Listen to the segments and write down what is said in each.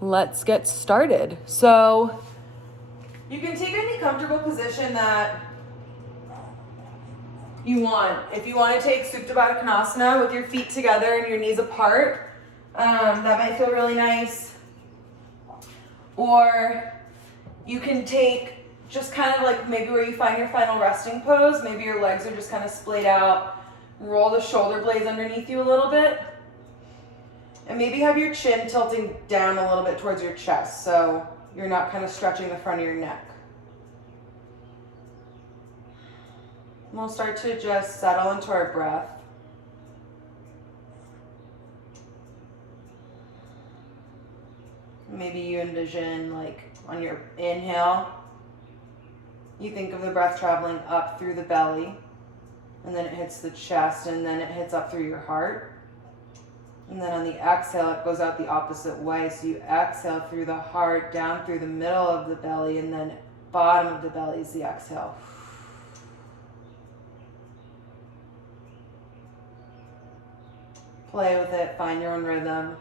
let's get started. So you can take any comfortable position that you want. If you want to take Supta Baddha Konasana with your feet together and your knees apart, that might feel really nice. Or you can take just kind of like maybe where you find your final resting pose. Maybe your legs are just kind of splayed out. Roll the shoulder blades underneath you a little bit. And maybe have your chin tilting down a little bit towards your chest so you're not kind of stretching the front of your neck. And we'll start to just settle into our breath. Maybe you envision, like, on your inhale, you think of the breath traveling up through the belly, and then it hits the chest, and then it hits up through your heart. And then on the exhale, it goes out the opposite way. So you exhale through the heart, down through the middle of the belly, and then bottom of the belly is the exhale. Play with it, find your own rhythm.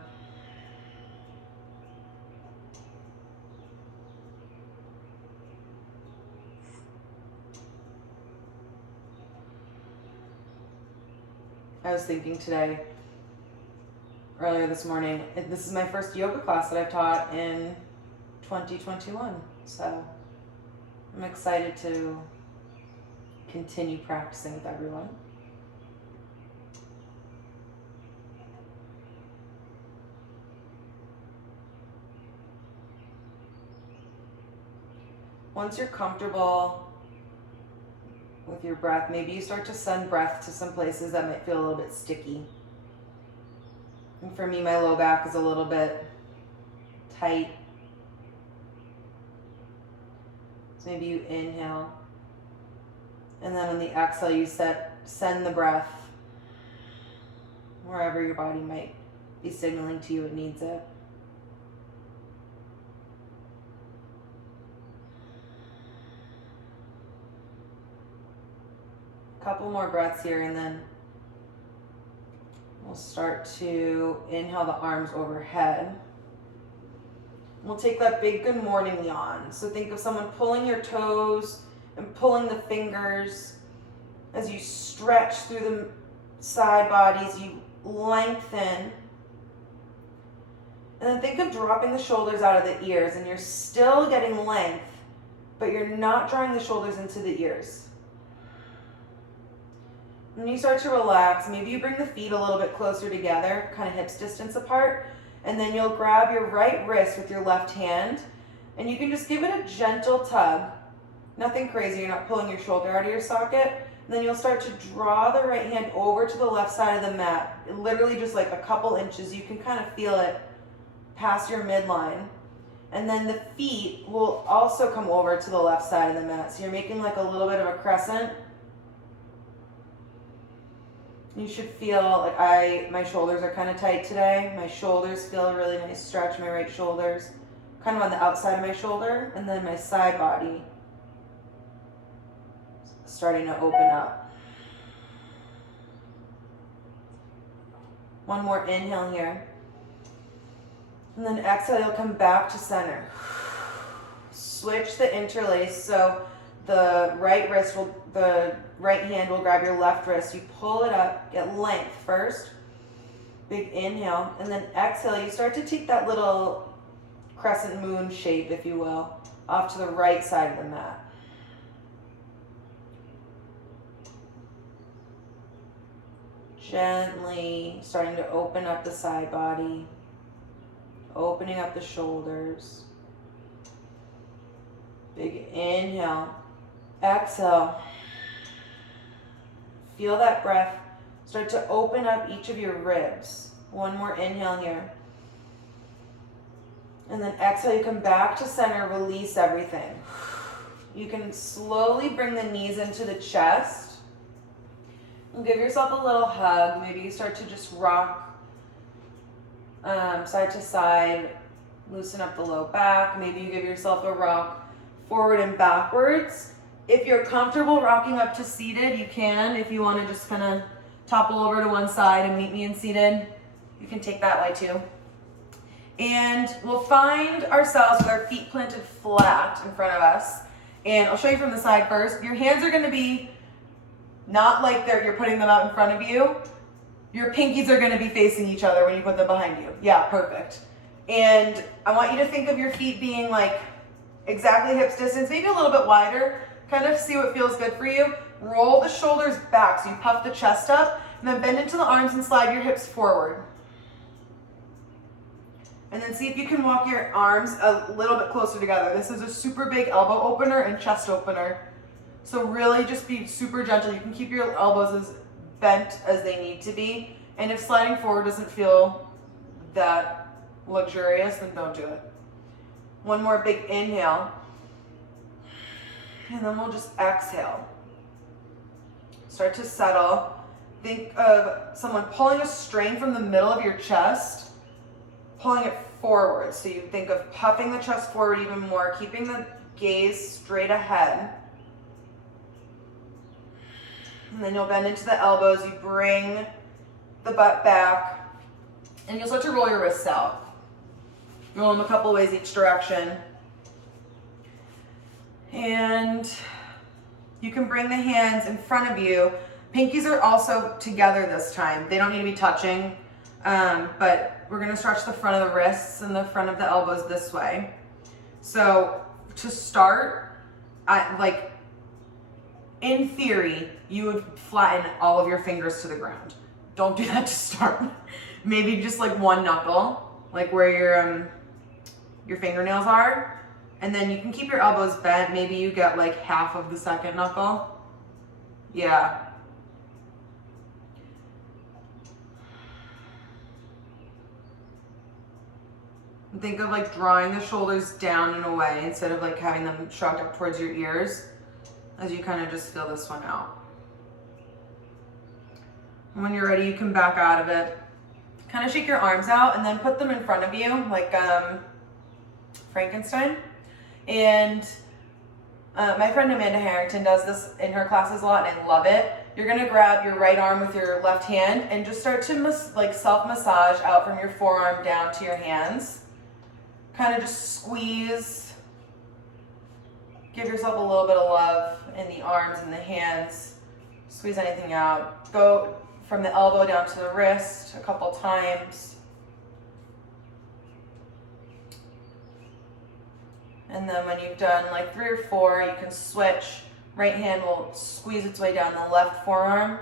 I was thinking today, earlier this morning, this is my first yoga class that I've taught in 2021. So I'm excited to continue practicing with everyone. Once you're comfortable with your breath, maybe you start to send breath to some places that might feel a little bit sticky. And for me, my low back is a little bit tight. So maybe you inhale. And then on the exhale, you send the breath wherever your body might be signaling to you it needs it. Couple more breaths here, and then we'll start to inhale the arms overhead. We'll take that big good morning yawn. So think of someone pulling your toes and pulling the fingers as you stretch through the side bodies, you lengthen. And then think of dropping the shoulders out of the ears, and you're still getting length, but you're not drawing the shoulders into the ears. When you start to relax, maybe you bring the feet a little bit closer together, kind of hips distance apart, and then you'll grab your right wrist with your left hand, and you can just give it a gentle tug. Nothing crazy, you're not pulling your shoulder out of your socket. And then you'll start to draw the right hand over to the left side of the mat, literally just like a couple inches. You can kind of feel it past your midline. And then the feet will also come over to the left side of the mat. So you're making like a little bit of a crescent. You should feel like my shoulders are kind of tight today. My shoulders feel a really nice stretch, my right shoulders, kind of on the outside of my shoulder, and then my side body starting to open up. One more inhale here. And then exhale, you'll come back to center. Switch the interlace, so the right hand will grab your left wrist. You pull it up, get length first. Big inhale, and then exhale. You start to take that little crescent moon shape, if you will, off to the right side of the mat. Gently starting to open up the side body, opening up the shoulders. Big inhale. Exhale. Feel that breath start to open up each of your ribs. One more inhale here. And then exhale, you come back to center, release everything. You can slowly bring the knees into the chest. And give yourself a little hug. Maybe you start to just rock side to side, loosen up the low back. Maybe you give yourself a rock forward and backwards. If you're comfortable rocking up to seated, you can. If you want to just kind of topple over to one side and meet me in seated, you can take that way too. And we'll find ourselves with our feet planted flat in front of us. And I'll show you from the side first. Your hands are gonna be not like you're putting them out in front of you. Your pinkies are gonna be facing each other when you put them behind you. Yeah, perfect. And I want you to think of your feet being like exactly hips distance, maybe a little bit wider. Kind of see what feels good for you. Roll the shoulders back so you puff the chest up, and then bend into the arms and slide your hips forward. And then see if you can walk your arms a little bit closer together. This is a super big elbow opener and chest opener. So really just be super gentle. You can keep your elbows as bent as they need to be. And if sliding forward doesn't feel that luxurious, then don't do it. One more big inhale. And then we'll just exhale. Start to settle. Think of someone pulling a string from the middle of your chest, pulling it forward. So you think of puffing the chest forward even more, keeping the gaze straight ahead. And then you'll bend into the elbows. You bring the butt back, and you'll start to roll your wrists out. Roll them a couple ways each direction. And you can bring the hands in front of you. Pinkies are also together this time. They don't need to be touching, but we're gonna stretch the front of the wrists and the front of the elbows this way. So to start, in theory, you would flatten all of your fingers to the ground. Don't do that to start. Maybe just like one knuckle, like where your fingernails are. And then you can keep your elbows bent. Maybe you get like half of the second knuckle. Yeah. And think of like drawing the shoulders down and away instead of like having them shrugged up towards your ears as you kind of just feel this one out. And when you're ready, you can back out of it. Kind of shake your arms out and then put them in front of you like Frankenstein. And my friend Amanda Harrington does this in her classes a lot, and I love it. You're gonna grab your right arm with your left hand and just start to self-massage out from your forearm down to your hands. Kind of just squeeze. Give yourself a little bit of love in the arms and the hands. Squeeze anything out. Go from the elbow down to the wrist a couple times. And then when you've done like 3 or 4, you can switch. Right hand will squeeze its way down the left forearm.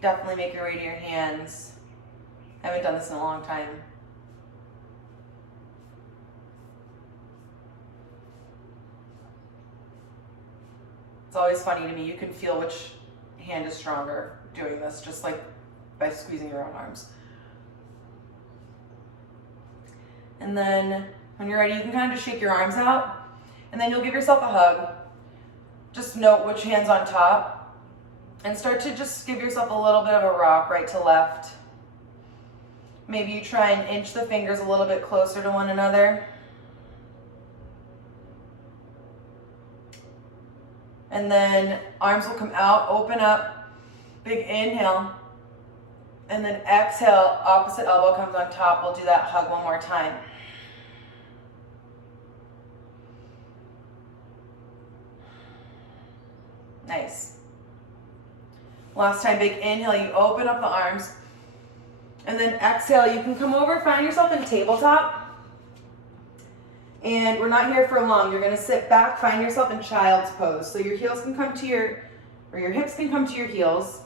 Definitely make your way to your hands. I haven't done this in a long time. It's always funny to me. You can feel which hand is stronger doing this, just like by squeezing your own arms. And then when you're ready, you can kind of just shake your arms out, and then you'll give yourself a hug. Just note which hand's on top, and start to just give yourself a little bit of a rock right to left. Maybe you try and inch the fingers a little bit closer to one another. And then arms will come out, open up, big inhale. And then exhale, opposite elbow comes on top. We'll do that hug one more time. Nice. Last time, big inhale, you open up the arms. And then exhale, you can come over, find yourself in tabletop. And we're not here for long. You're gonna sit back, find yourself in child's pose. So your heels can come to your hips can come to your heels.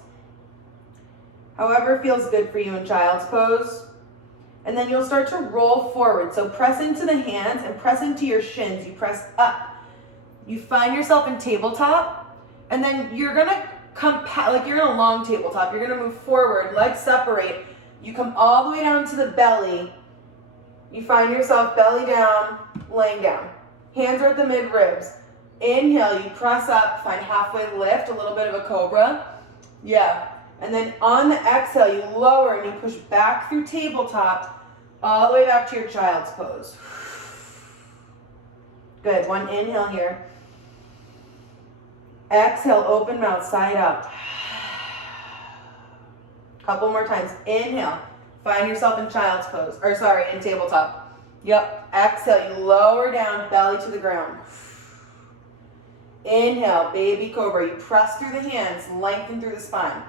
However feels good for you in child's pose. And then you'll start to roll forward. So press into the hands and press into your shins. You press up. You find yourself in tabletop. And then you're gonna come, like you're in a long tabletop. You're gonna move forward, legs separate. You come all the way down to the belly. You find yourself belly down, laying down. Hands are at the mid ribs. Inhale, you press up, find halfway lift, a little bit of a cobra. Yeah. And then on the exhale, you lower and you push back through tabletop, all the way back to your child's pose. Good, one inhale here. Exhale, open mouth, side up. Couple more times. Inhale. Find yourself in child's pose. Or sorry, in tabletop. Yep. Exhale. You lower down, belly to the ground. Inhale, baby cobra. You press through the hands, lengthen through the spine.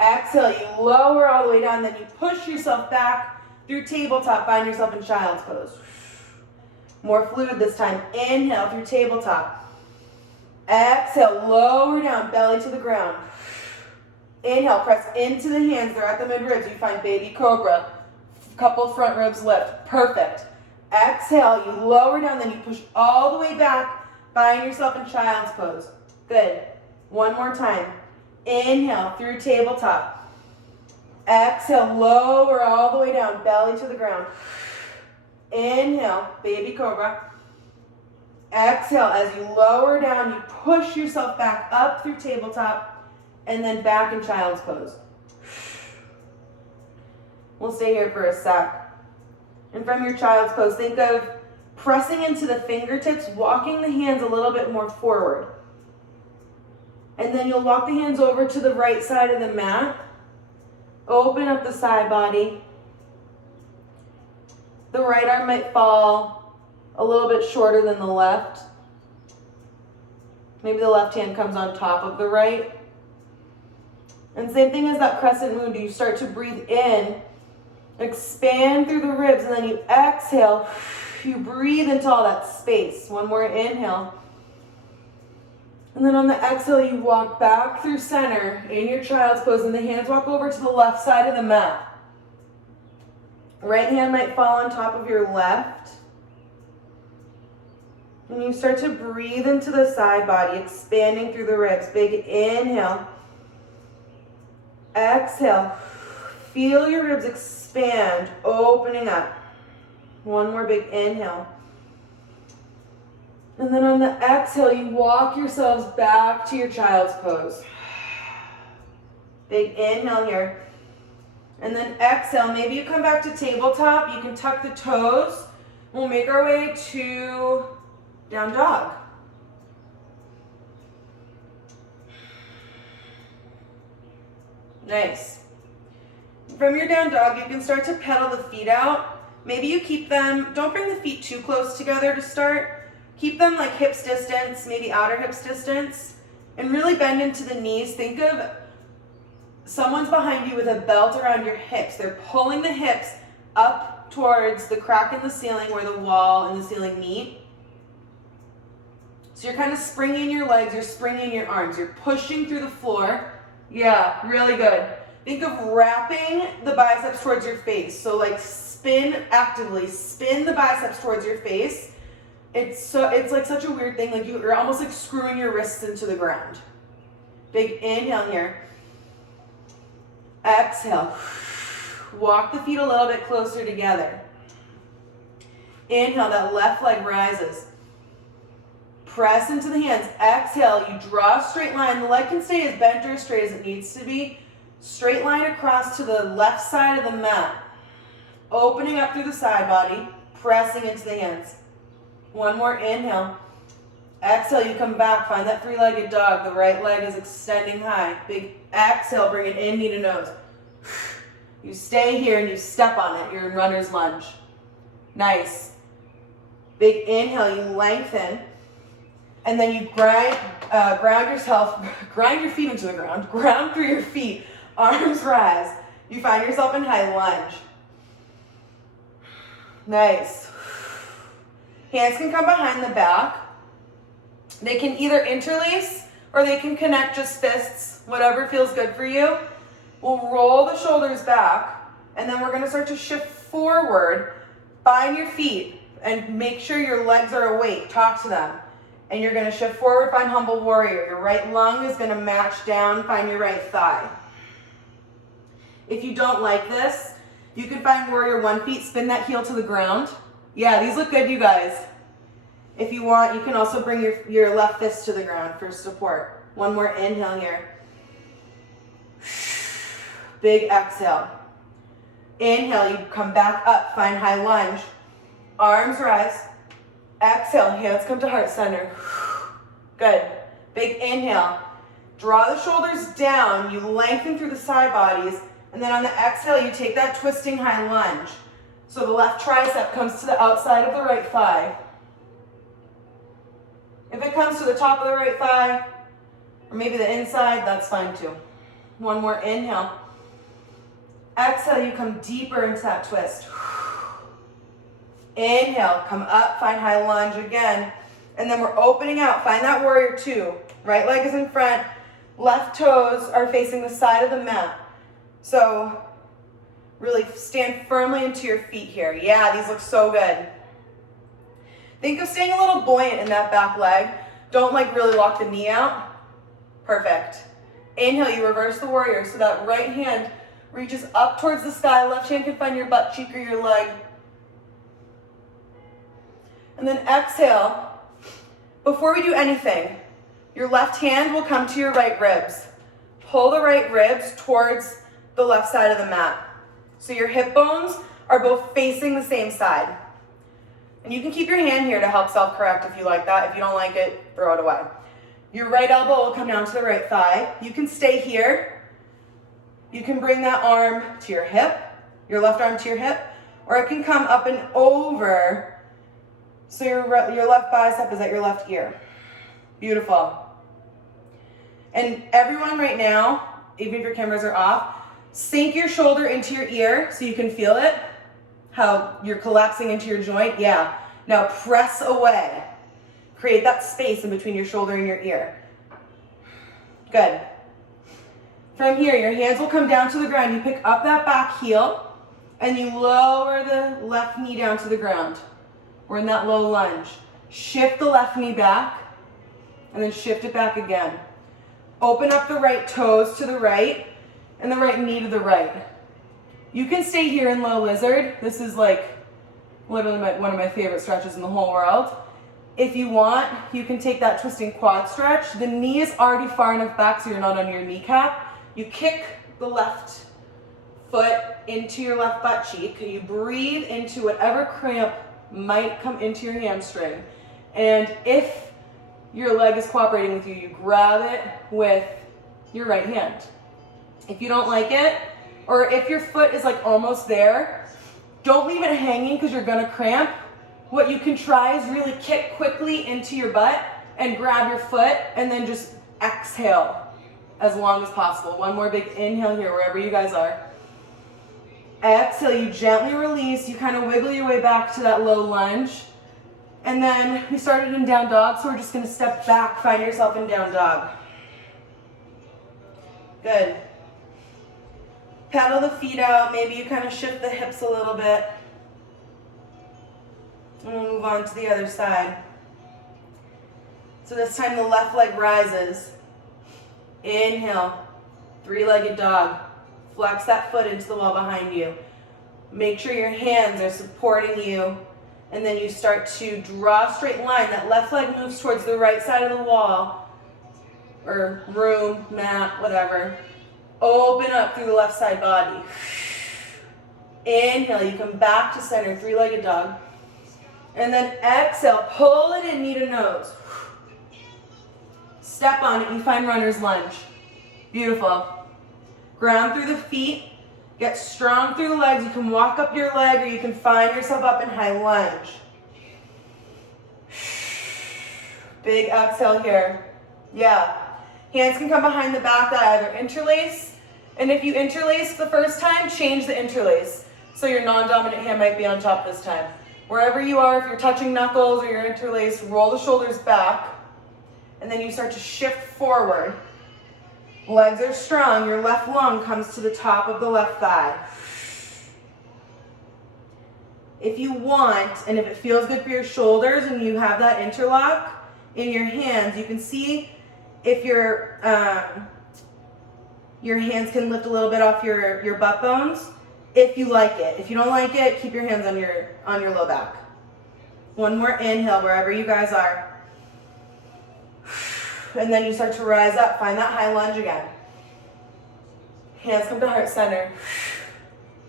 Exhale, you lower all the way down, then you push yourself back through tabletop. Find yourself in child's pose. More fluid this time. Inhale through tabletop. Exhale, lower down, belly to the ground. Inhale, press into the hands. They're at the mid-ribs. You find baby cobra. Couple front ribs lift. Perfect. Exhale, you lower down, then you push all the way back. Find yourself in child's pose. Good. One more time. Inhale through tabletop. Exhale, lower all the way down, belly to the ground. Inhale, baby cobra. Exhale, as you lower down, you push yourself back up through tabletop and then back in child's pose. We'll stay here for a sec. And from your child's pose, think of pressing into the fingertips, walking the hands a little bit more forward. And then you'll walk the hands over to the right side of the mat. Open up the side body. The right arm might fall a little bit shorter than the left. Maybe the left hand comes on top of the right. And same thing as that crescent moon. You start to breathe in, expand through the ribs, and then you exhale. You breathe into all that space. One more inhale. And then on the exhale, you walk back through center in your child's pose, and the hands walk over to the left side of the mat. Right hand might fall on top of your left. And you start to breathe into the side body, expanding through the ribs. Big inhale. Exhale. Feel your ribs expand, opening up. One more big inhale. And then on the exhale, you walk yourselves back to your child's pose. Big inhale here. And then exhale. Maybe you come back to tabletop. You can tuck the toes. We'll make our way to down dog. Nice. From your down dog, you can start to pedal the feet out. Maybe you keep them, don't bring the feet too close together to start. Keep them like hips distance, maybe outer hips distance, and really bend into the knees. Think of someone's behind you with a belt around your hips. They're pulling the hips up towards the crack in the ceiling where the wall and the ceiling meet. So you're kind of springing your legs, you're springing your arms, you're pushing through the floor. Yeah, really good. Think of wrapping the biceps towards your face. So like spin actively, spin the biceps towards your face. It's like such a weird thing. Like you're almost like screwing your wrists into the ground. Big inhale here. Exhale. Walk the feet a little bit closer together. Inhale, that left leg rises. Press into the hands. Exhale, you draw a straight line. The leg can stay as bent or as straight as it needs to be. Straight line across to the left side of the mat. Opening up through the side body, pressing into the hands. One more inhale. Exhale, you come back, find that three-legged dog. The right leg is extending high. Big exhale, bring it in, knee to nose. You stay here and you step on it. You're in runner's lunge. Nice. Big inhale, you lengthen. And then you grind your feet into the ground. Ground through your feet. Arms rise. You find yourself in high lunge. Nice. Hands can come behind the back. They can either interlace or they can connect just fists, whatever feels good for you. We'll roll the shoulders back, and then we're going to start to shift forward. Find your feet and make sure your legs are awake. Talk to them. And you're going to shift forward, find humble warrior. Your right lung is going to match down, find your right thigh. If you don't like this, you can find warrior 1 feet, spin that heel to the ground. Yeah, these look good, you guys. If you want, you can also bring your left fist to the ground for support. One more inhale here. Big exhale. Inhale, you come back up, find high lunge. Arms rise. Exhale, hands come to heart center. Good. Big inhale. Draw the shoulders down, you lengthen through the side bodies, and then on the exhale, you take that twisting high lunge. So the left tricep comes to the outside of the right thigh. If it comes to the top of the right thigh, or maybe the inside, that's fine too. One more inhale. Exhale, you come deeper into that twist. Inhale, come up, find high lunge again. And then we're opening out, find that warrior two. Right leg is in front, left toes are facing the side of the mat. So really stand firmly into your feet here. Yeah, these look so good. Think of staying a little buoyant in that back leg. Don't like really lock the knee out. Perfect. Inhale, you reverse the warrior. So that right hand reaches up towards the sky. Left hand can find your butt cheek or your leg. And then exhale. Before we do anything, your left hand will come to your right ribs. Pull the right ribs towards the left side of the mat. So your hip bones are both facing the same side. And you can keep your hand here to help self-correct if you like that. If you don't like it, throw it away. Your right elbow will come down to the right thigh. You can stay here. You can bring that arm to your hip, your left arm to your hip, or it can come up and over. So your left bicep is at your left ear. Beautiful. And everyone right now, even if your cameras are off, sink your shoulder into your ear so you can feel it. How you're collapsing into your joint. Yeah. Now press away. Create that space in between your shoulder and your ear. Good. From here, your hands will come down to the ground. You pick up that back heel and you lower the left knee down to the ground. We're in that low lunge. Shift the left knee back and then shift it back again. Open up the right toes to the right and the right knee to the right. You can stay here in low lizard. This is like literally one of my favorite stretches in the whole world. If you want, you can take that twisting quad stretch. The knee is already far enough back so you're not on your kneecap. You kick the left foot into your left butt cheek. You breathe into whatever cramp might come into your hamstring. And if your leg is cooperating with you, you grab it with your right hand. If you don't like it, or if your foot is like almost there, don't leave it hanging because you're gonna cramp. What you can try is really kick quickly into your butt and grab your foot and then just exhale as long as possible. One more big inhale here, wherever you guys are. Exhale, you gently release, you kind of wiggle your way back to that low lunge. And then we started in down dog, so we're just gonna step back, find yourself in down dog. Good. Pedal the feet out, maybe you kind of shift the hips a little bit. And we'll move on to the other side. So this time the left leg rises. Inhale, three-legged dog. Flex that foot into the wall behind you. Make sure your hands are supporting you. And then you start to draw a straight line. That left leg moves towards the right side of the wall, or room, mat, whatever. Open up through the left side body. Inhale, you come back to center, three-legged dog. And then exhale, pull it in, knee to nose. Step on it, you find runner's lunge. Beautiful. Ground through the feet. Get strong through the legs. You can walk up your leg or you can find yourself up in high lunge. Big exhale here. Yeah. Hands can come behind the back, that either interlace. And if you interlace the first time, change the interlace. So your non-dominant hand might be on top this time. Wherever you are, if you're touching knuckles or you're interlaced, roll the shoulders back. And then you start to shift forward. Legs are strong. Your left lung comes to the top of the left thigh. If you want, and if it feels good for your shoulders and you have that interlock in your hands, you can see if your hands can lift a little bit off your butt bones, if you like it. If you don't like it, keep your hands on your low back. One more inhale wherever you guys are. And then you start to rise up. Find that high lunge again. Hands come to heart center.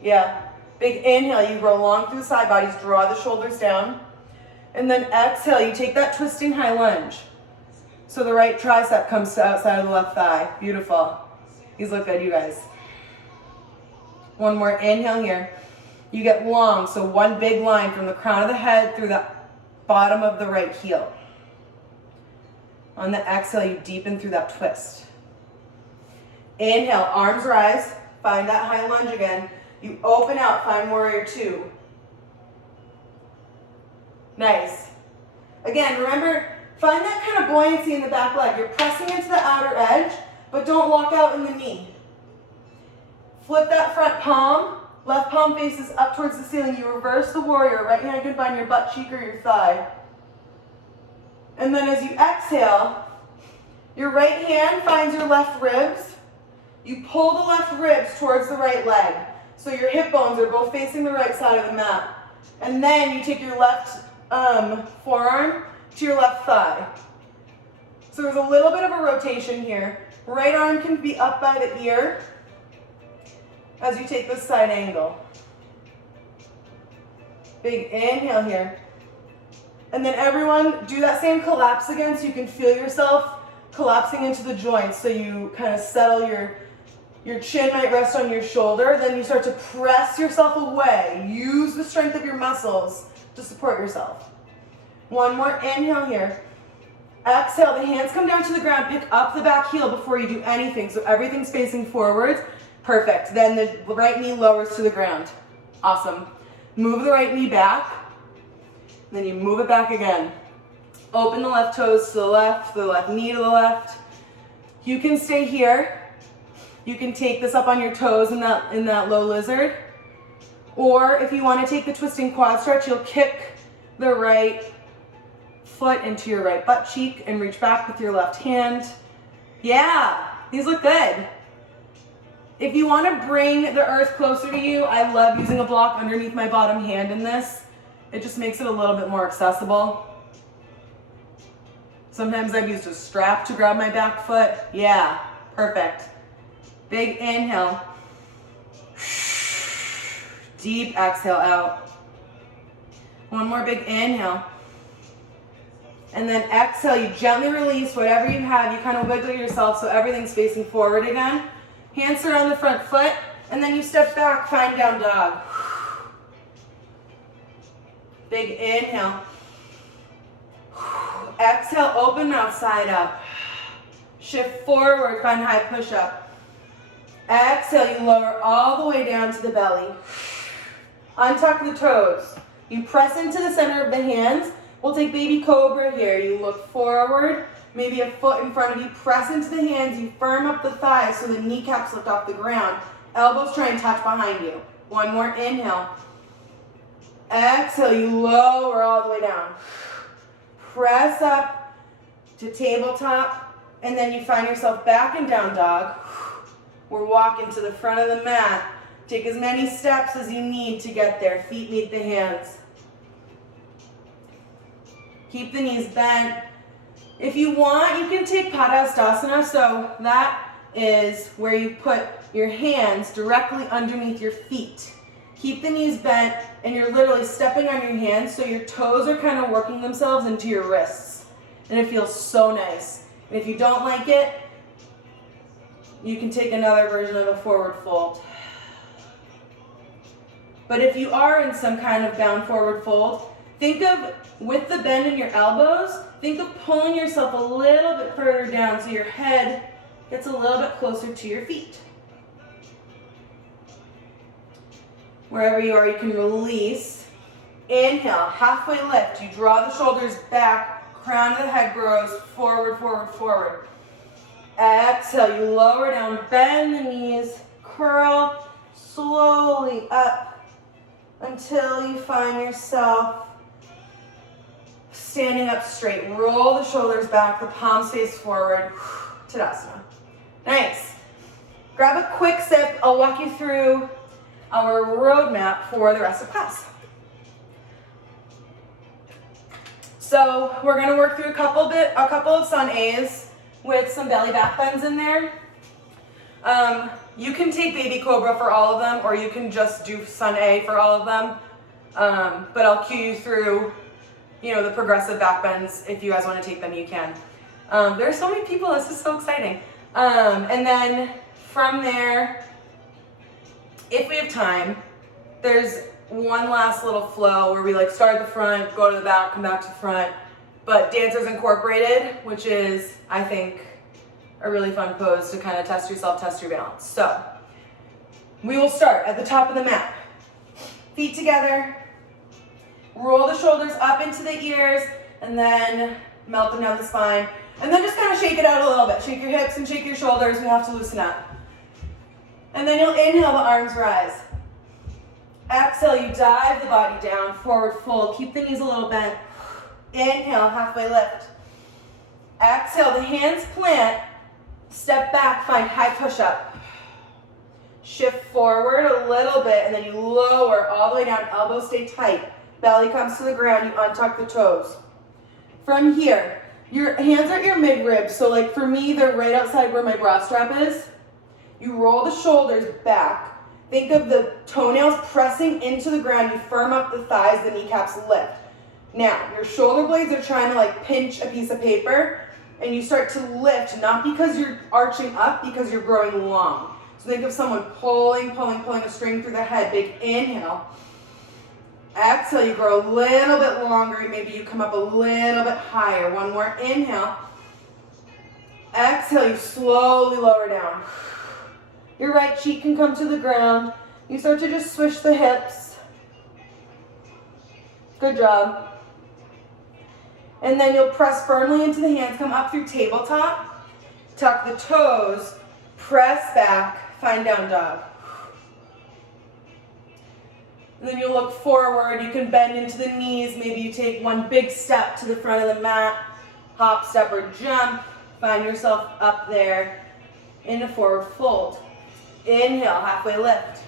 Yeah. Big inhale. You roll long through the side bodies. Draw the shoulders down. And then exhale. You take that twisting high lunge. So the right tricep comes to outside of the left thigh. Beautiful. These look good, you guys. One more inhale here. You get long, so one big line from the crown of the head through the bottom of the right heel. On the exhale, you deepen through that twist. Inhale, arms rise. Find that high lunge again. You open out, find warrior two. Nice. Again, remember, find that kind of buoyancy in the back leg. You're pressing into the outer edge, but don't lock out in the knee. Flip that front palm. Left palm faces up towards the ceiling. You reverse the warrior. Right hand can find your butt cheek or your thigh. And then as you exhale, your right hand finds your left ribs. You pull the left ribs towards the right leg. So your hip bones are both facing the right side of the mat. And then you take your left forearm to your left thigh. So there's a little bit of a rotation here. Right arm can be up by the ear as you take this side angle. Big inhale here. And then everyone do that same collapse again so you can feel yourself collapsing into the joints. So you kind of settle your chin might rest on your shoulder. Then you start to press yourself away. Use the strength of your muscles to support yourself. One more inhale here. Exhale, the hands come down to the ground. Pick up the back heel before you do anything. So everything's facing forwards. Perfect. Then the right knee lowers to the ground. Awesome. Move the right knee back. Then you move it back again. Open the left toes to the left knee to the left. You can stay here. You can take this up on your toes in that low lizard. Or if you want to take the twisting quad stretch, you'll kick the right foot into your right butt cheek and reach back with your left hand. Yeah, these look good. If you want to bring the earth closer to you, I love using a block underneath my bottom hand in this. It just makes it a little bit more accessible. Sometimes I've used a strap to grab my back foot. Yeah, perfect. Big inhale. Deep exhale out. One more big inhale. And then exhale, you gently release whatever you have. You kind of wiggle yourself so everything's facing forward again. Hands surround the front foot, and then you step back, find down dog. Big inhale. Exhale, open mouth, side up. Shift forward, find high push-up. Exhale, you lower all the way down to the belly. Untuck the toes. You press into the center of the hands. We'll take baby cobra here. You look forward, maybe a foot in front of you. Press into the hands. You firm up the thighs so the kneecaps lift off the ground. Elbows try and touch behind you. One more inhale. Exhale, you lower all the way down. Press up to tabletop, and then you find yourself back in down dog. We're walking to the front of the mat. Take as many steps as you need to get there. Feet meet the hands. Keep the knees bent. If you want, you can take Padastasana. So that is where you put your hands directly underneath your feet. Keep the knees bent, and you're literally stepping on your hands so your toes are kind of working themselves into your wrists. And it feels so nice. And if you don't like it, you can take another version of a forward fold. But if you are in some kind of down forward fold, think of, with the bend in your elbows, think of pulling yourself a little bit further down so your head gets a little bit closer to your feet. Wherever you are, you can release. Inhale, halfway lift. You draw the shoulders back, crown of the head grows forward, forward, forward. Exhale, you lower down, bend the knees, curl slowly up until you find yourself standing up straight. Roll the shoulders back, the palms face forward. Tadasana. Nice. Grab a quick sip. I'll walk you through our roadmap for the rest of class. So we're going to work through a couple of sun A's with some belly back bends in there. You can take baby cobra for all of them, or you can just do sun A for all of them. But I'll cue you through, the progressive back bends. If you guys want to take them, you can. There are so many people, this is so exciting. And then from there, if we have time, there's one last little flow where we like start at the front, go to the back, come back to the front, but Dancers Incorporated, which is, I think, a really fun pose to kind of test yourself, test your balance. So we will start at the top of the mat. Feet together, roll the shoulders up into the ears, and then melt them down the spine. And then just kind of shake it out a little bit. Shake your hips and shake your shoulders. We have to loosen up. And then you'll inhale, the arms rise. Exhale, you dive the body down, forward fold. Keep the knees a little bent. Inhale, halfway lift. Exhale, the hands plant. Step back, find high push-up. Shift forward a little bit, and then you lower all the way down. Elbows stay tight. Belly comes to the ground. You untuck the toes. From here, your hands are at your mid-ribs. So like for me, they're right outside where my bra strap is. You roll the shoulders back. Think of the toenails pressing into the ground. You firm up the thighs, the kneecaps lift. Now, your shoulder blades are trying to like pinch a piece of paper, and you start to lift, not because you're arching up, because you're growing long. So think of someone pulling a string through the head. Big inhale. Exhale, you grow a little bit longer. Maybe you come up a little bit higher. One more inhale. Exhale, you slowly lower down. Your right cheek can come to the ground. You start to just swish the hips. Good job. And then you'll press firmly into the hands, come up through tabletop, tuck the toes, press back, find down dog. And then you'll look forward, you can bend into the knees, maybe you take one big step to the front of the mat, hop, step, or jump, find yourself up there in a forward fold. Inhale, halfway lift.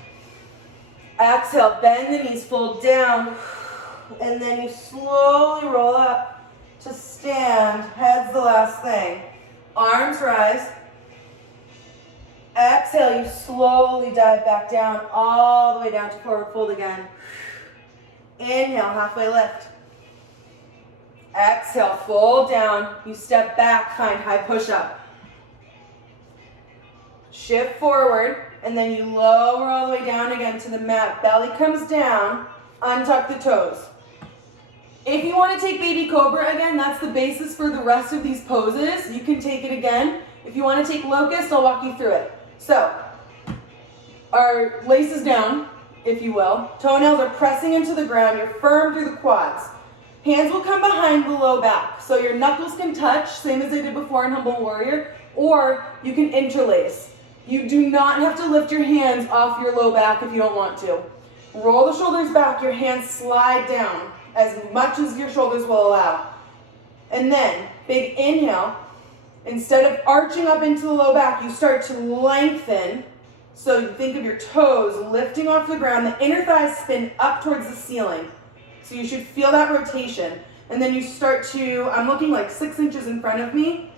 Exhale, bend the knees, fold down, and then you slowly roll up to stand. Head's the last thing. Arms rise. Exhale, you slowly dive back down, all the way down to forward fold again. Inhale, halfway lift. Exhale, fold down. You step back, find high push-up. Shift forward, and then you lower all the way down again to the mat. Belly comes down, untuck the toes. If you want to take baby cobra again, that's the basis for the rest of these poses. You can take it again. If you want to take locust, I'll walk you through it. So, our laces down, if you will. Toenails are pressing into the ground. You're firm through the quads. Hands will come behind the low back. So your knuckles can touch, same as I did before in Humble Warrior, or you can interlace. You do not have to lift your hands off your low back if you don't want to. Roll the shoulders back, your hands slide down as much as your shoulders will allow. And then, big inhale. Instead of arching up into the low back, you start to lengthen. So you think of your toes lifting off the ground. The inner thighs spin up towards the ceiling. So you should feel that rotation. And then you start to, I'm looking like 6 inches in front of me,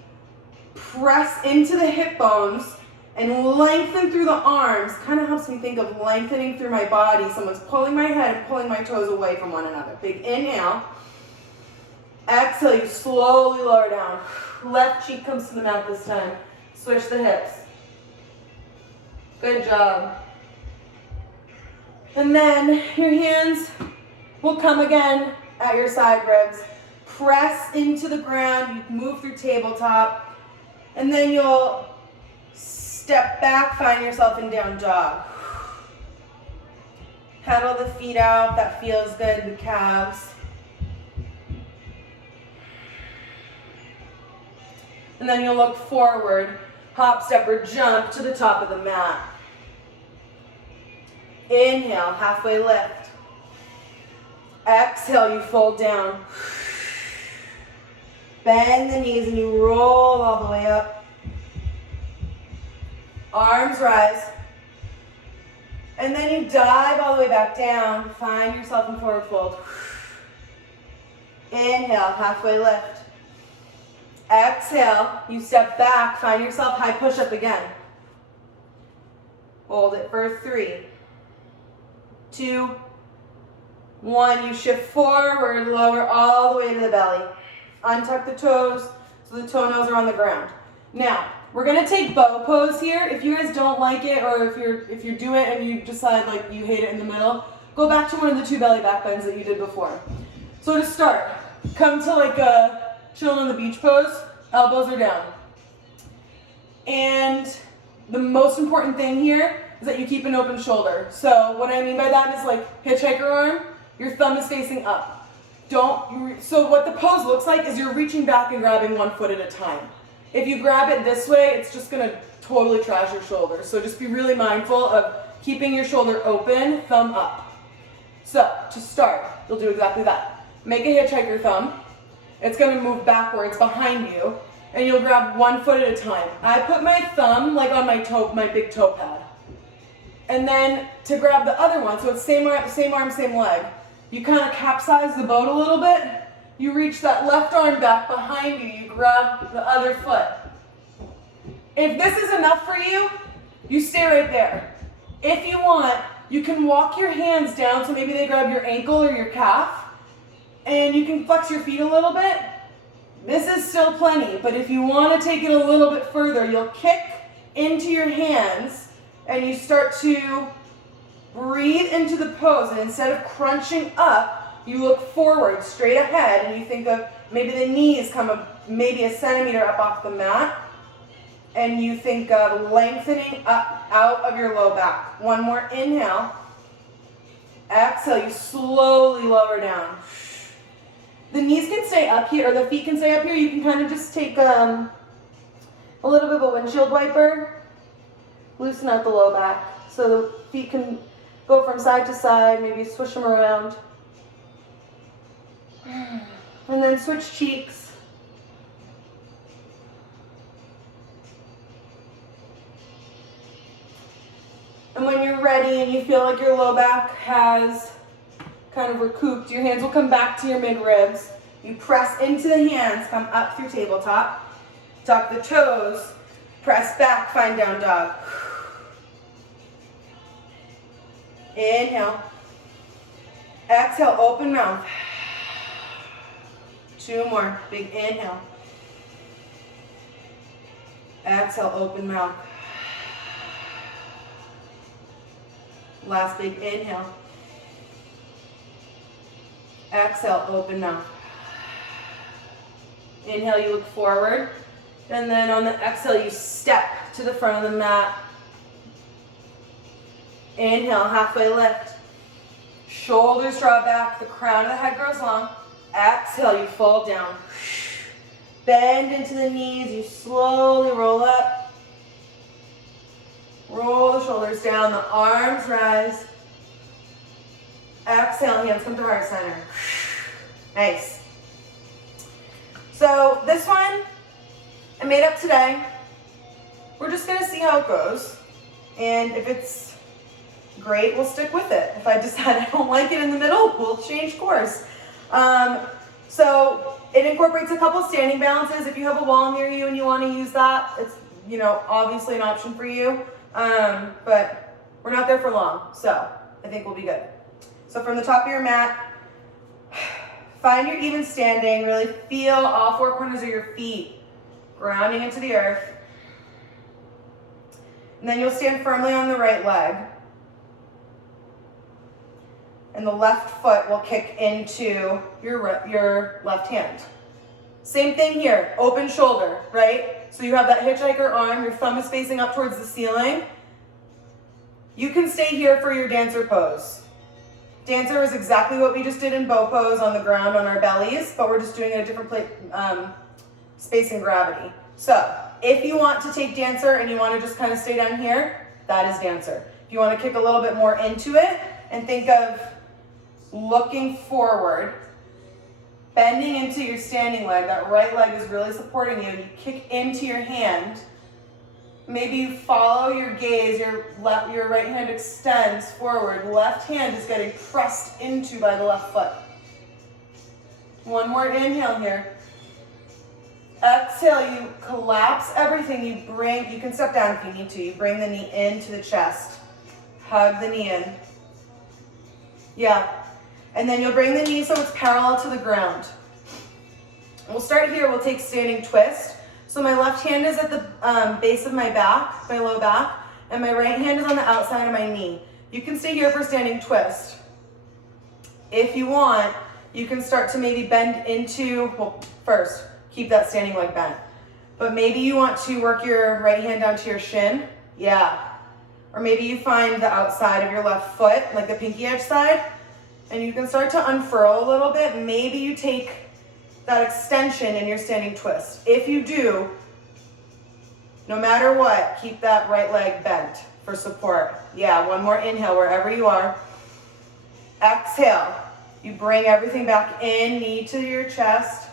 press into the hip bones and lengthen through the arms. Kind of helps me think of lengthening through my body. Someone's pulling my head and pulling my toes away from one another. Big inhale. Exhale, you slowly lower down. Left cheek comes to the mat this time. Switch the hips. Good job. And then your hands will come again at your side ribs. Press into the ground. You move through tabletop. And then you'll step back, find yourself in down dog. Pedal the feet out. That feels good. The calves. And then you'll look forward, hop, step, or jump to the top of the mat. Inhale, halfway lift. Exhale, you fold down. Bend the knees and you roll all the way up. Arms rise. And then you dive all the way back down. Find yourself in forward fold. Inhale, halfway lift. Exhale, you step back, find yourself high push-up again. Hold it for 3, 2, 1. You shift forward, lower all the way to the belly. Untuck the toes, So the toenails are on the ground. Now, we're gonna take bow pose here. If you guys don't like it, or if you do it and you decide like you hate it in the middle, go back to one of the 2 belly back bends that you did before. So to start, come to like a chilling on the beach pose, elbows are down. And the most important thing here is that you keep an open shoulder. So what I mean by that is like hitchhiker arm, your thumb is facing up. So what the pose looks like is you're reaching back and grabbing 1 foot at a time. If you grab it this way, it's just gonna totally trash your shoulder. So just be really mindful of keeping your shoulder open, thumb up. So to start, you'll do exactly that. Make a hitchhiker thumb. It's gonna move backwards behind you, and you'll grab 1 foot at a time. I put my thumb like on my big toe pad. And then to grab the other one, so it's same arm, same leg, you kind of capsize the boat a little bit. You reach that left arm back behind you. You grab the other foot. If this is enough for you, you stay right there. If you want, you can walk your hands down so maybe they grab your ankle or your calf. And you can flex your feet a little bit. This is still plenty, but if you want to take it a little bit further, you'll kick into your hands and you start to breathe into the pose, and instead of crunching up, you look forward, straight ahead, and you think of maybe the knees come maybe a centimeter up off the mat, and you think of lengthening up out of your low back. One more inhale. Exhale, you slowly lower down. The knees can stay up here, or the feet can stay up here. You can kind of just take a little bit of a windshield wiper, loosen out the low back, so the feet can go from side to side, maybe swish them around. And then switch cheeks. And when you're ready and you feel like your low back has kind of recouped, your hands will come back to your mid-ribs. You press into the hands, come up through tabletop. Tuck the toes, press back, find down dog. Inhale. Exhale, open mouth. 2 more. Big inhale. Exhale, open mouth. Last big inhale. Exhale, open mouth. Inhale, you look forward. And then on the exhale, you step to the front of the mat. Inhale, halfway lift. Shoulders draw back, the crown of the head grows long. Exhale, you fall down. Bend into the knees, you slowly roll up. Roll the shoulders down, the arms rise. Exhale, hands come to heart center. Nice. So this one I made up today. We're just gonna see how it goes. And if it's great, we'll stick with it. If I decide I don't like it in the middle, we'll change course. So it incorporates a couple standing balances. If you have a wall near you and you want to use that, it's obviously an option for you. But we're not there for long, so I think we'll be good. So from the top of your mat, find your even standing. Really feel all 4 corners of your feet grounding into the earth. And then you'll stand firmly on the right leg. And the left foot will kick into your left hand. Same thing here, open shoulder, right? So you have that hitchhiker arm, your thumb is facing up towards the ceiling. You can stay here for your dancer pose. Dancer is exactly what we just did in bow pose on the ground on our bellies, but we're just doing it at a different space and gravity. So if you want to take dancer and you want to just kind of stay down here, that is dancer. If you want to kick a little bit more into it and think of looking forward, bending into your standing leg, that right leg is really supporting you, and you kick into your hand. Maybe you follow your gaze, your right hand extends forward, left hand is getting pressed into by the left foot. One more inhale here. Exhale, you collapse everything, you can step down if you need to, you bring the knee into the chest, hug the knee in. Yeah. And then you'll bring the knee so it's parallel to the ground. We'll start here, we'll take standing twist. So my left hand is at the base of my back, my low back, and my right hand is on the outside of my knee. You can stay here for standing twist. If you want, you can start to maybe bend into, well, first, keep that standing leg bent. But maybe you want to work your right hand down to your shin. Yeah. Or maybe you find the outside of your left foot, like the pinky edge side, and you can start to unfurl a little bit. Maybe you take that extension in your standing twist. If you do, no matter what, keep that right leg bent for support. Yeah, one more inhale wherever you are. Exhale. You bring everything back in, knee to your chest.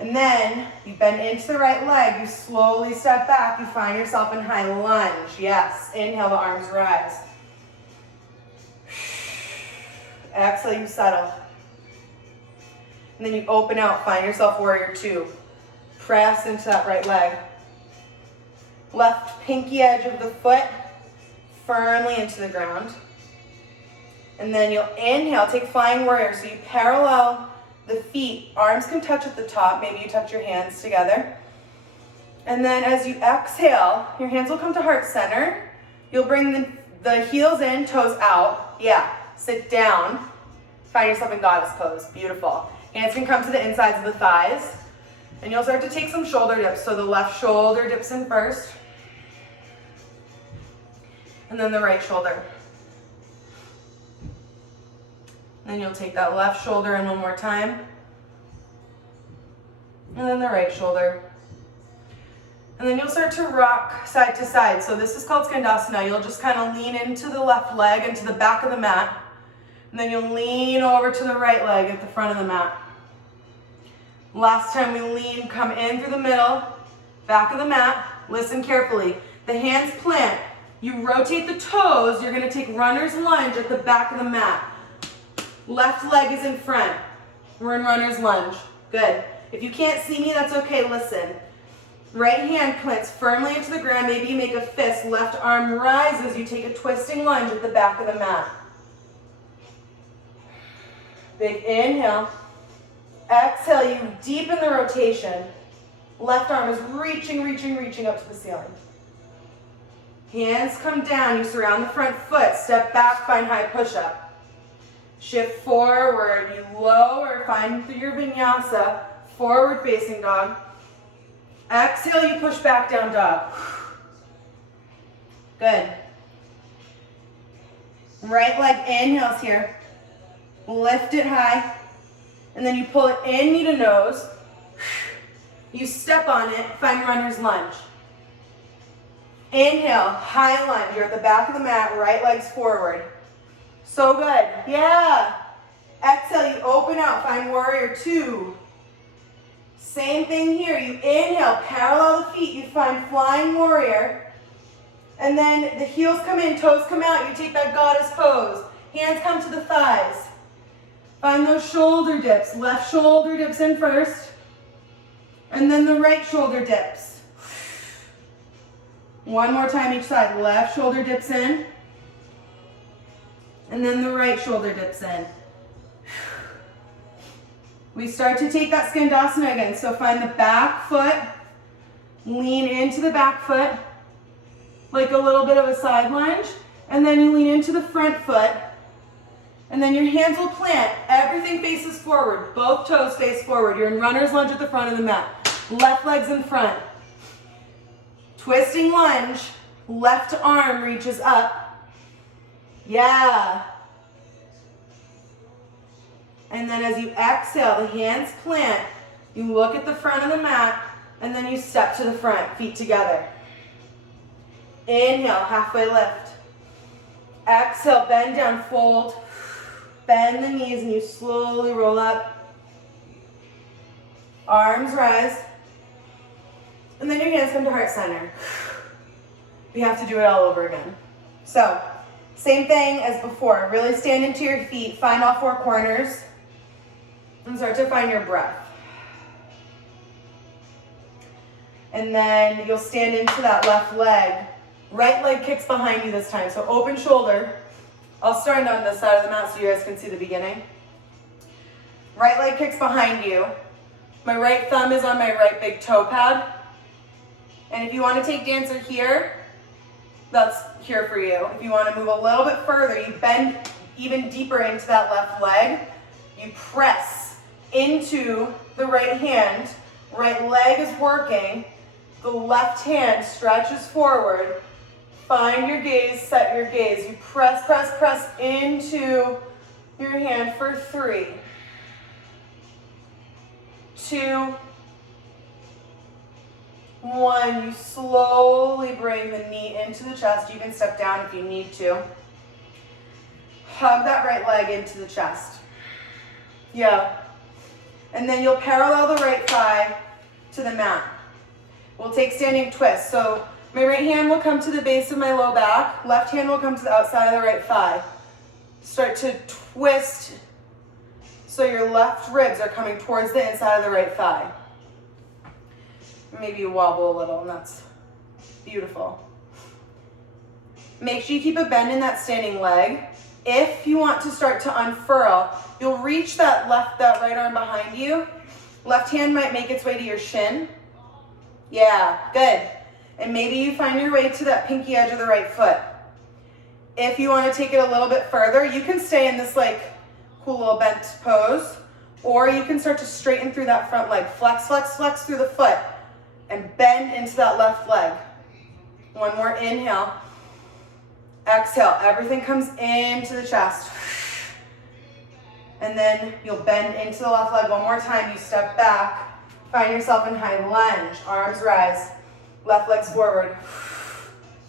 And then you bend into the right leg. You slowly step back. You find yourself in high lunge. Yes. Inhale, the arms rise. Exhale, you settle. And then you open out. Find yourself warrior two. Press into that right leg. Left pinky edge of the foot firmly into the ground. And then you'll inhale, take flying warrior. So you parallel the feet, arms can touch at the top, maybe you touch your hands together. And then as you exhale, your hands will come to heart center. You'll bring the heels in, toes out. Yeah, sit down. Find yourself in goddess pose, beautiful. Hands can come to the insides of the thighs. And you'll start to take some shoulder dips. So the left shoulder dips in first. And then the right shoulder. Then you'll take that left shoulder in one more time. And then the right shoulder. And then you'll start to rock side to side. So this is called Skandasana. You'll just kind of lean into the left leg, into the back of the mat. And then you'll lean over to the right leg at the front of the mat. Last time we lean, come in through the middle, back of the mat. Listen carefully. The hands plant. You rotate the toes. You're going to take runner's lunge at the back of the mat. Left leg is in front. We're in runner's lunge. Good. If you can't see me, that's okay. Listen. Right hand plants firmly into the ground. Maybe you make a fist. Left arm rises. You take a twisting lunge at the back of the mat. Big inhale. Exhale. You deepen the rotation. Left arm is reaching up to the ceiling. Hands come down. You surround the front foot. Step back. Find high push-up. Shift forward, you lower, find through your vinyasa, forward facing dog. Exhale, you push back down dog. Good. Right leg inhales here. Lift it high. And then you pull it in, knee to nose. You step on it, find runner's lunge. Inhale, high lunge. You're at the back of the mat, right leg's forward. So good. Yeah. Exhale, you open out, find warrior two. Same thing here. You inhale, parallel the feet, you find flying warrior. And then the heels come in, toes come out, you take that goddess pose. Hands come to the thighs. Find those shoulder dips. Left shoulder dips in first. And then the right shoulder dips. One more time each side. Left shoulder dips in. And then the right shoulder dips in. We start to take that Skandasana again. So find the back foot, lean into the back foot, like a little bit of a side lunge, and then you lean into the front foot, and then your hands will plant. Everything faces forward. Both toes face forward. You're in runner's lunge at the front of the mat. Left leg's in front. Twisting lunge. Left arm reaches up. Yeah. And then as you exhale, the hands plant. You look at the front of the mat, and then you step to the front, feet together. Inhale, halfway lift. Exhale, bend down, fold. Bend the knees, and you slowly roll up. Arms rise. And then your hands come to heart center. We have to do it all over again. So, same thing as before. Really stand into your feet. Find all four corners. And start to find your breath. And then you'll stand into that left leg. Right leg kicks behind you this time. So open shoulder. I'll start on this side of the mat so you guys can see the beginning. Right leg kicks behind you. My right thumb is on my right big toe pad. And if you want to take dancer here, that's here for you. If you want to move a little bit further, you bend even deeper into that left leg. You press into the right hand. Right leg is working. The left hand stretches forward. Find your gaze, set your gaze. You press, press, press into your hand for 3, 2, 1. You slowly bring the knee into the chest. You can step down if you need to. Hug that right leg into the chest. Yeah. And then you'll parallel the right thigh to the mat. We'll take standing twist. So my right hand will come to the base of my low back. Left hand will come to the outside of the right thigh. Start to twist so your left ribs are coming towards the inside of the right thigh. Maybe you wobble a little, and that's beautiful. Make sure you keep a bend in that standing leg. If you want to start to unfurl, you'll reach that right arm behind you. Left hand might make its way to your shin. Yeah, good. And maybe you find your way to that pinky edge of the right foot. If you want to take it a little bit further, you can stay in this like cool little bent pose, or you can start to straighten through that front leg. Flex, flex, flex through the foot and bend into that left leg. One more inhale. Exhale, everything comes into the chest. And then you'll bend into the left leg one more time. You step back, find yourself in high lunge, arms rise, left leg's forward.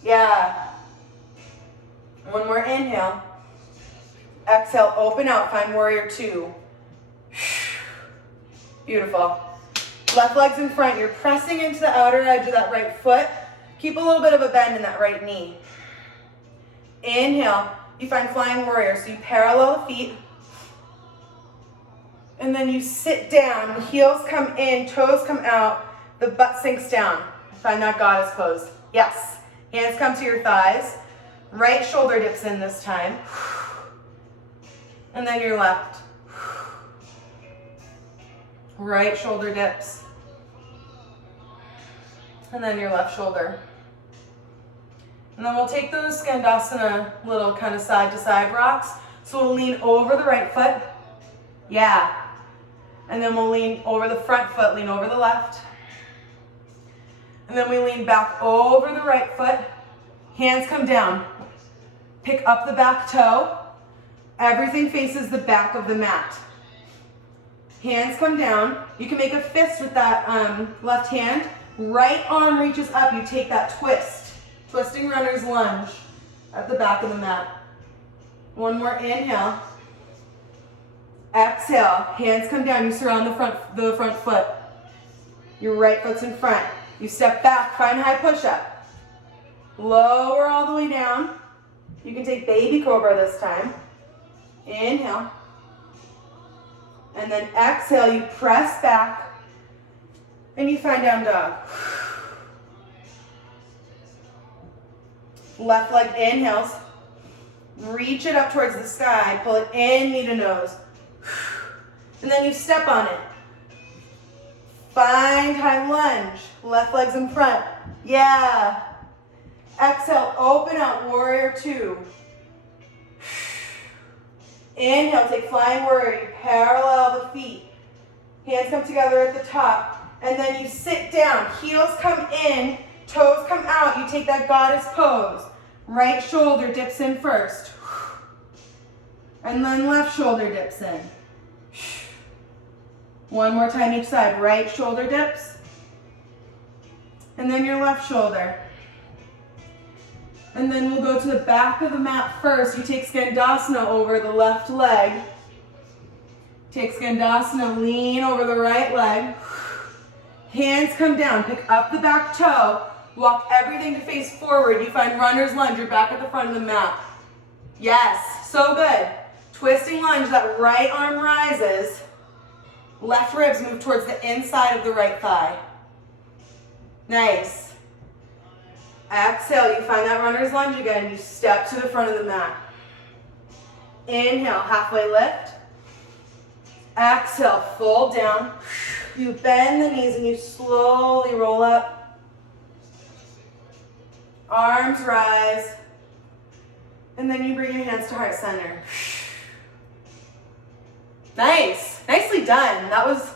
Yeah. One more inhale. Exhale, open out, find warrior 2. Beautiful. Left leg's in front. You're pressing into the outer edge of that right foot. Keep a little bit of a bend in that right knee. Inhale, you find flying warrior. So you parallel the feet. And then you sit down. Heels come in, toes come out. The butt sinks down. Find that goddess pose. Yes. Hands come to your thighs. Right shoulder dips in this time. And then your left. Right shoulder dips. And then your left shoulder. And then we'll take those Skandasana little kind of side to side rocks. So we'll lean over the right foot. Yeah. And then we'll lean over the front foot, lean over the left. And then we lean back over the right foot. Hands come down. Pick up the back toe. Everything faces the back of the mat. Hands come down. You can make a fist with that left hand. Right arm reaches up. You take that twist. Twisting runner's lunge at the back of the mat. One more inhale. Exhale. Hands come down. You surround the front foot. Your right foot's in front. You step back. Find high push-up. Lower all the way down. You can take baby cobra this time. Inhale. And then exhale, you press back and you find down dog. Left leg inhales. Reach it up towards the sky. Pull it in, knee to nose. And then you step on it. Find high lunge. Left leg's in front. Yeah. Exhale, open out, warrior 2. Inhale, take flying warrior. You parallel the feet. Hands come together at the top. And then you sit down. Heels come in, toes come out. You take that goddess pose. Right shoulder dips in first. And then left shoulder dips in. One more time each side. Right shoulder dips. And then your left shoulder. And then we'll go to the back of the mat first. You take Skandasana over the left leg. Take Skandasana, lean over the right leg. Hands come down, pick up the back toe. Walk everything to face forward. You find runner's lunge, you're back at the front of the mat. Yes, so good. Twisting lunge, that right arm rises. Left ribs move towards the inside of the right thigh. Nice. Exhale, you find that runner's lunge again. You step to the front of the mat. Inhale, halfway lift. Exhale, fold down. You bend the knees and you slowly roll up. Arms rise. And then you bring your hands to heart center. Nice. Nicely done. That was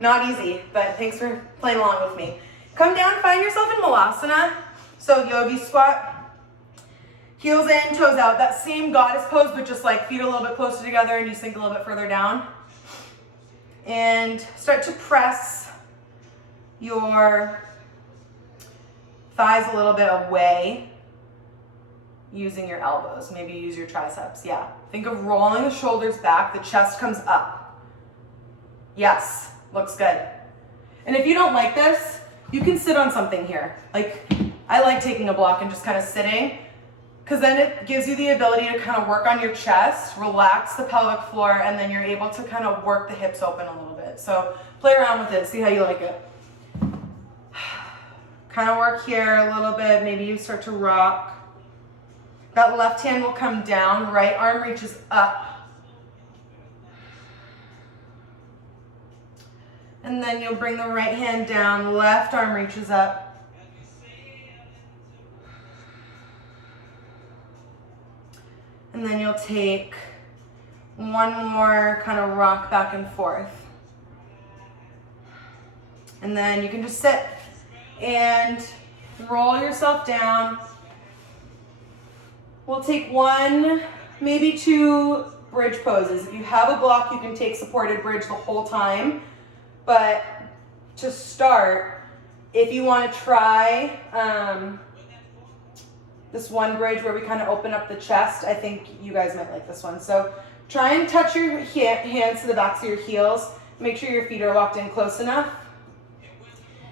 not easy, but thanks for playing along with me. Come down, find yourself in Malasana. So yogi squat. Heels in, toes out. That same goddess pose, but just like feet a little bit closer together and you sink a little bit further down. And start to press your thighs a little bit away using your elbows. Maybe use your triceps. Yeah. Think of rolling the shoulders back. The chest comes up. Yes. Looks good. And if you don't like this, you can sit on something here. Like, I like taking a block and just kind of sitting, because then it gives you the ability to kind of work on your chest, relax the pelvic floor, and then you're able to kind of work the hips open a little bit. So play around with it, see how you like it. Kind of work here a little bit, maybe you start to rock. That left hand will come down, right arm reaches up. And then you'll bring the right hand down, left arm reaches up. And then you'll take one more kind of rock back and forth. And then you can just sit and roll yourself down. We'll take one, maybe two bridge poses. If you have a block, you can take supported bridge the whole time. But to start, if you want to try this one bridge where we kind of open up the chest, I think you guys might like this one. So try and touch your hands to the backs of your heels. Make sure your feet are locked in close enough.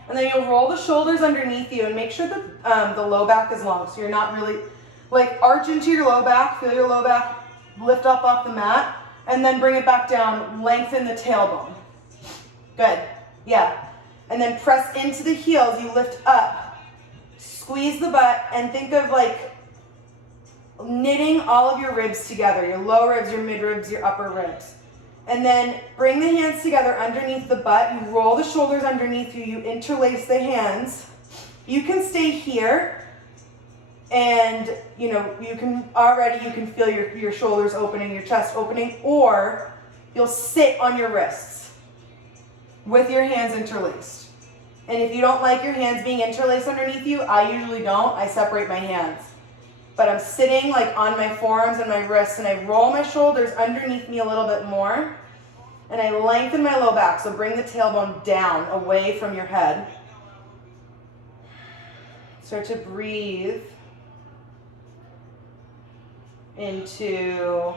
And then you'll roll the shoulders underneath you and make sure that the low back is long. So you're not really, like, arch into your low back, feel your low back lift up off the mat, and then bring it back down, lengthen the tailbone. Good, yeah. And then press into the heels, you lift up, squeeze the butt, and think of like knitting all of your ribs together, your low ribs, your mid ribs, your upper ribs. And then bring the hands together underneath the butt, you roll the shoulders underneath you, you interlace the hands. You can stay here, and you know, you can feel your shoulders opening, your chest opening, or you'll sit on your wrists with your hands interlaced. And if you don't like your hands being interlaced underneath you, I usually don't, I separate my hands. But I'm sitting like on my forearms and my wrists, and I roll my shoulders underneath me a little bit more, and I lengthen my low back, so bring the tailbone down, away from your head. Start to breathe into,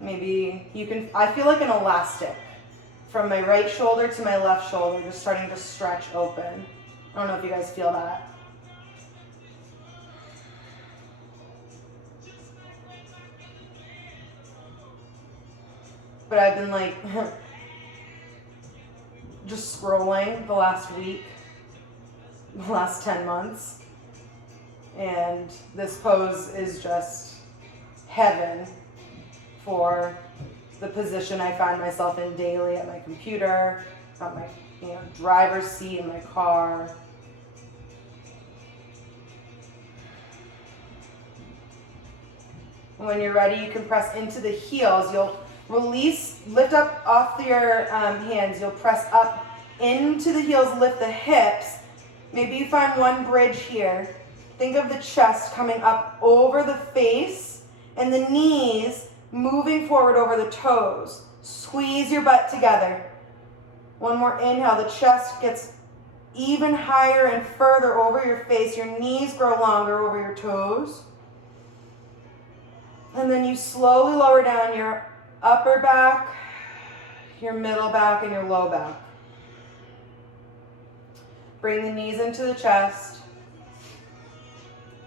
maybe you can, I feel like an elastic from my right shoulder to my left shoulder, just starting to stretch open. I don't know if you guys feel that. But I've been like, just scrolling the last week, the last 10 months. And this pose is just heaven for the position I find myself in daily at my computer, at my driver's seat in my car. When you're ready, you can press into the heels. You'll release, lift up off your hands. You'll press up into the heels, lift the hips. Maybe you find one bridge here. Think of the chest coming up over the face and the knees moving forward over the toes. Squeeze your butt together. One more inhale. The chest gets even higher and further over your face. Your knees grow longer over your toes. And then you slowly lower down your upper back, your middle back, and your low back. Bring the knees into the chest.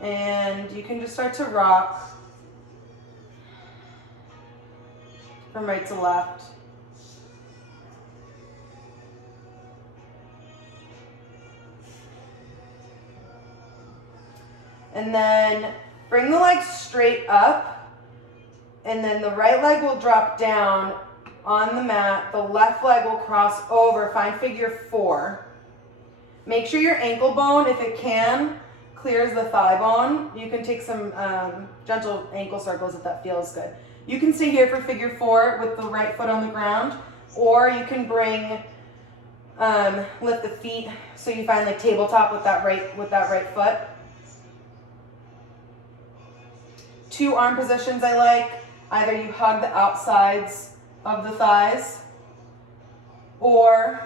And you can just start to rock from right to left. And then bring the legs straight up, and then the right leg will drop down on the mat. The left leg will cross over. Find figure 4. Make sure your ankle bone, if it can, clears the thigh bone. You can take some gentle ankle circles if that feels good. You can stay here for figure 4 with the right foot on the ground, or you can bring, lift the feet so you find like tabletop with that right foot. 2 arm positions I like. Either you hug the outsides of the thighs, or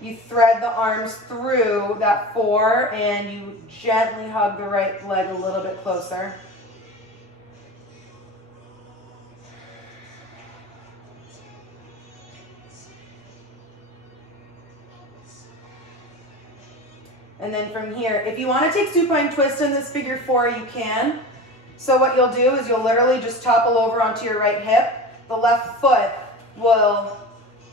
you thread the arms through that 4 and you gently hug the right leg a little bit closer. And then from here, if you want to take supine twist in this figure 4, you can. So what you'll do is you'll literally just topple over onto your right hip. The left foot will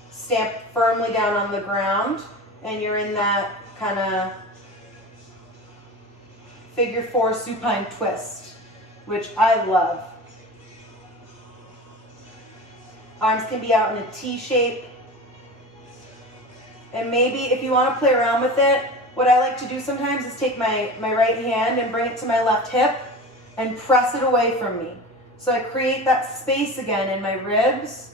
stamp firmly down on the ground, and you're in that kind of figure 4 supine twist, which I love. Arms can be out in a T shape. And maybe if you want to play around with it, what I like to do sometimes is take my right hand and bring it to my left hip and press it away from me. So I create that space again in my ribs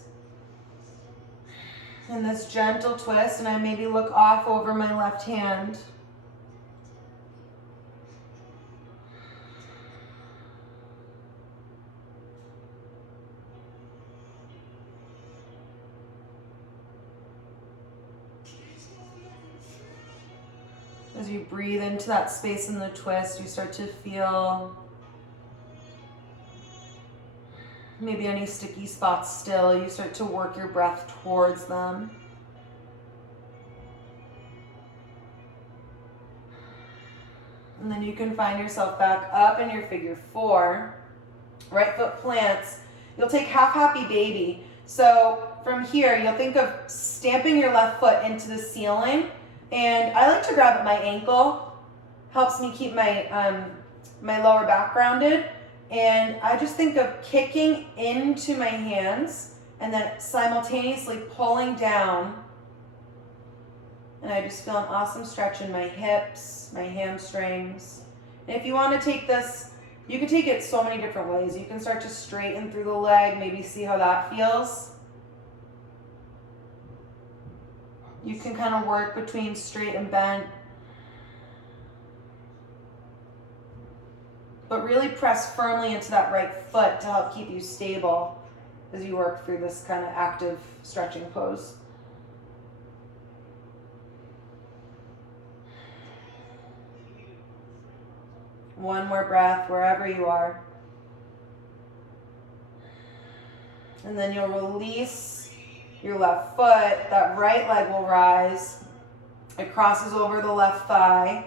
in this gentle twist, and I maybe look off over my left hand. As you breathe into that space in the twist, you start to feel maybe any sticky spots still. You start to work your breath towards them. And then you can find yourself back up in your figure 4. Right foot plants. You'll take half happy baby. So from here, you'll think of stamping your left foot into the ceiling. And I like to grab at my ankle. Helps me keep my, my lower back grounded. And I just think of kicking into my hands and then simultaneously pulling down. And I just feel an awesome stretch in my hips, my hamstrings. And if you want to take this, you can take it so many different ways. You can start to straighten through the leg, maybe see how that feels. You can kind of work between straight and bent. But really press firmly into that right foot to help keep you stable as you work through this kind of active stretching pose. One more breath wherever you are. And then you'll release your left foot. That right leg will rise. It crosses over the left thigh.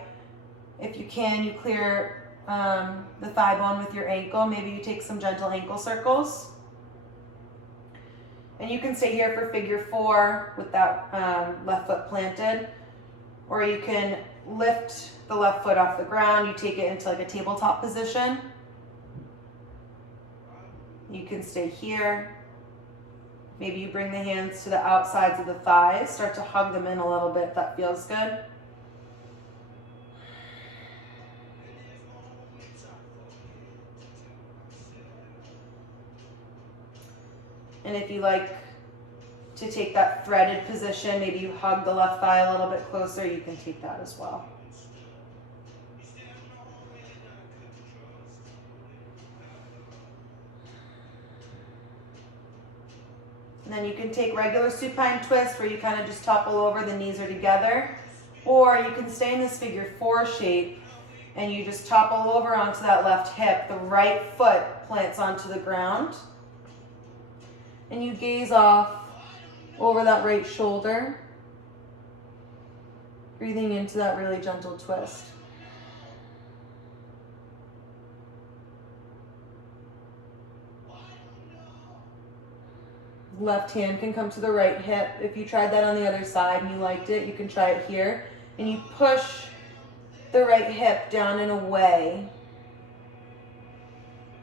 If you can, you clear the thigh bone with your ankle. Maybe you take some gentle ankle circles. And you can stay here for figure 4 with that left foot planted. Or you can lift the left foot off the ground. You take it into like a tabletop position. You can stay here. Maybe you bring the hands to the outsides of the thighs. Start to hug them in a little bit if that feels good. And if you like to take that threaded position, maybe you hug the left thigh a little bit closer, you can take that as well. And then you can take regular supine twist where you kind of just topple over, the knees are together. Or you can stay in this figure 4 shape and you just topple over onto that left hip. The right foot plants onto the ground. And you gaze off over that right shoulder, breathing into that really gentle twist. Left hand can come to the right hip. If you tried that on the other side and you liked it, you can try it here. And you push the right hip down and away.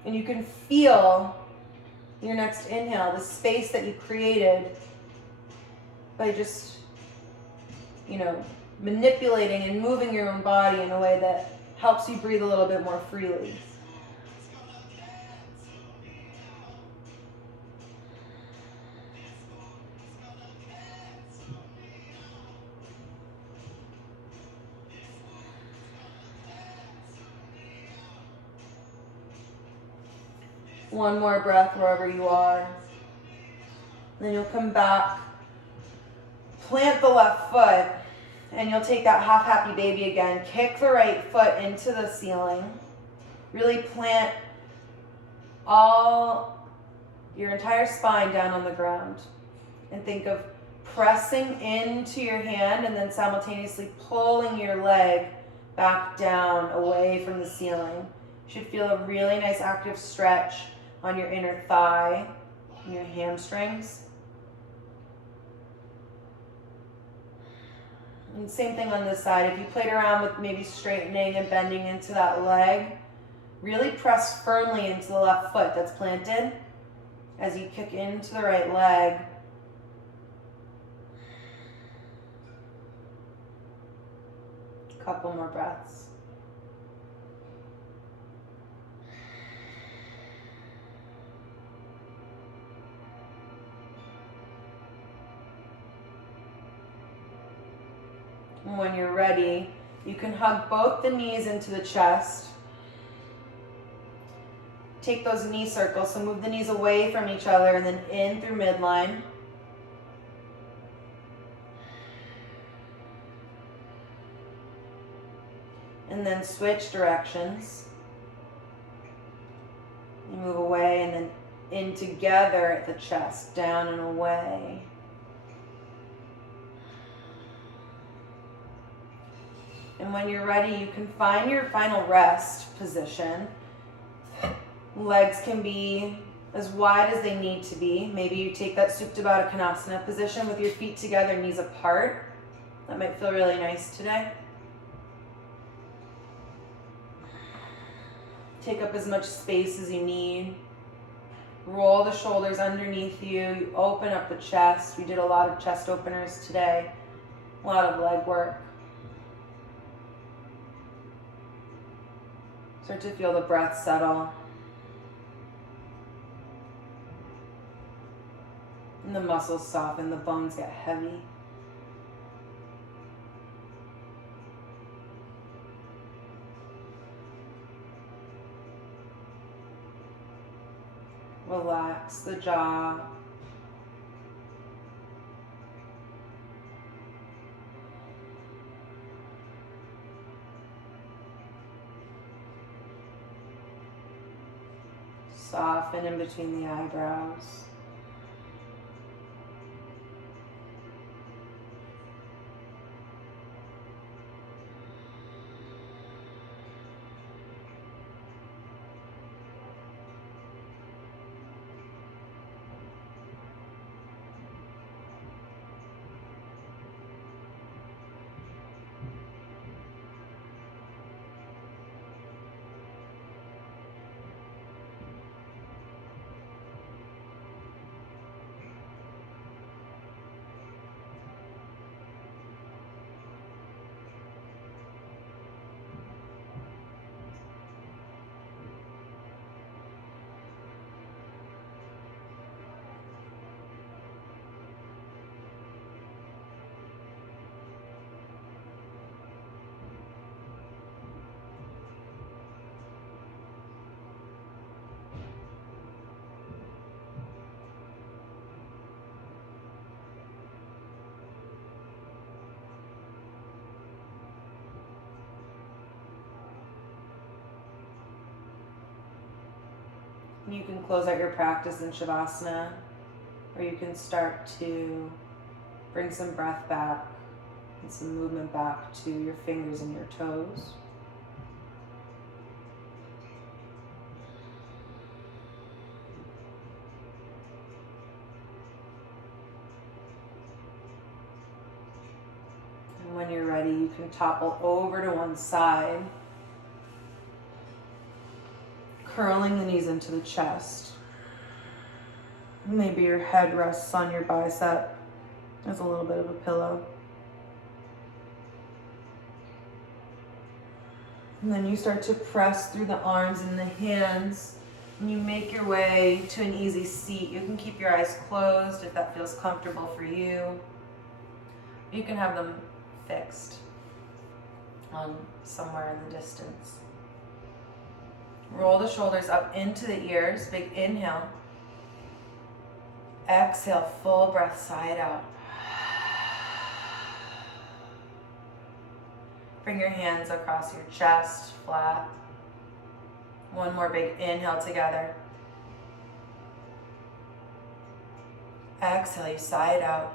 And you can feel Your next inhale, the space that you created by just, manipulating and moving your own body in a way that helps you breathe a little bit more freely. One more breath wherever you are. Then you'll come back, plant the left foot, and you'll take that half happy baby again. Kick the right foot into the ceiling. Really plant your entire spine down on the ground. And think of pressing into your hand and then simultaneously pulling your leg back down away from the ceiling. You should feel a really nice active stretch on your inner thigh and your hamstrings. And same thing on this side. If you played around with maybe straightening and bending into that leg, really press firmly into the left foot that's planted as you kick into the right leg. A couple more breaths. And when you're ready, you can hug both the knees into the chest. Take those knee circles, so move the knees away from each other and then in through midline. And then switch directions. You move away and then in together at the chest, down and away. And when you're ready, you can find your final rest position. Legs can be as wide as they need to be. Maybe you take that Supta Baddha Konasana position with your feet together, knees apart. That might feel really nice today. Take up as much space as you need. Roll the shoulders underneath you. You open up the chest. We did a lot of chest openers today. A lot of leg work. Start to feel the breath settle. And the muscles soften, the bones get heavy. Relax the jaw. Soften in between the eyebrows. You can close out your practice in Shavasana, or you can start to bring some breath back and some movement back to your fingers and your toes. And when you're ready, you can topple over to one side, curling the knees into the chest. Maybe your head rests on your bicep as a little bit of a pillow. And then you start to press through the arms and the hands, and you make your way to an easy seat. You can keep your eyes closed if that feels comfortable for you. You can have them fixed on somewhere in the distance. Roll the shoulders up into the ears, big inhale. Exhale, full breath, side out. Bring your hands across your chest, flat. One more big inhale together. Exhale, you side out.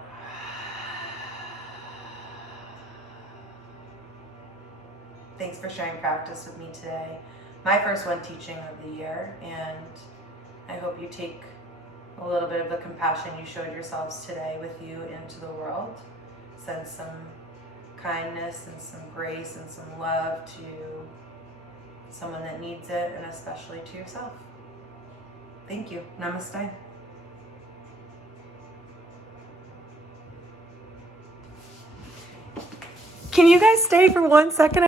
Thanks for sharing practice with me today. My first one teaching of the year, and I hope you take a little bit of the compassion you showed yourselves today with you into the world. Send some kindness and some grace and some love to someone that needs it, and especially to yourself. Thank you. Namaste. Can you guys stay for 1 second?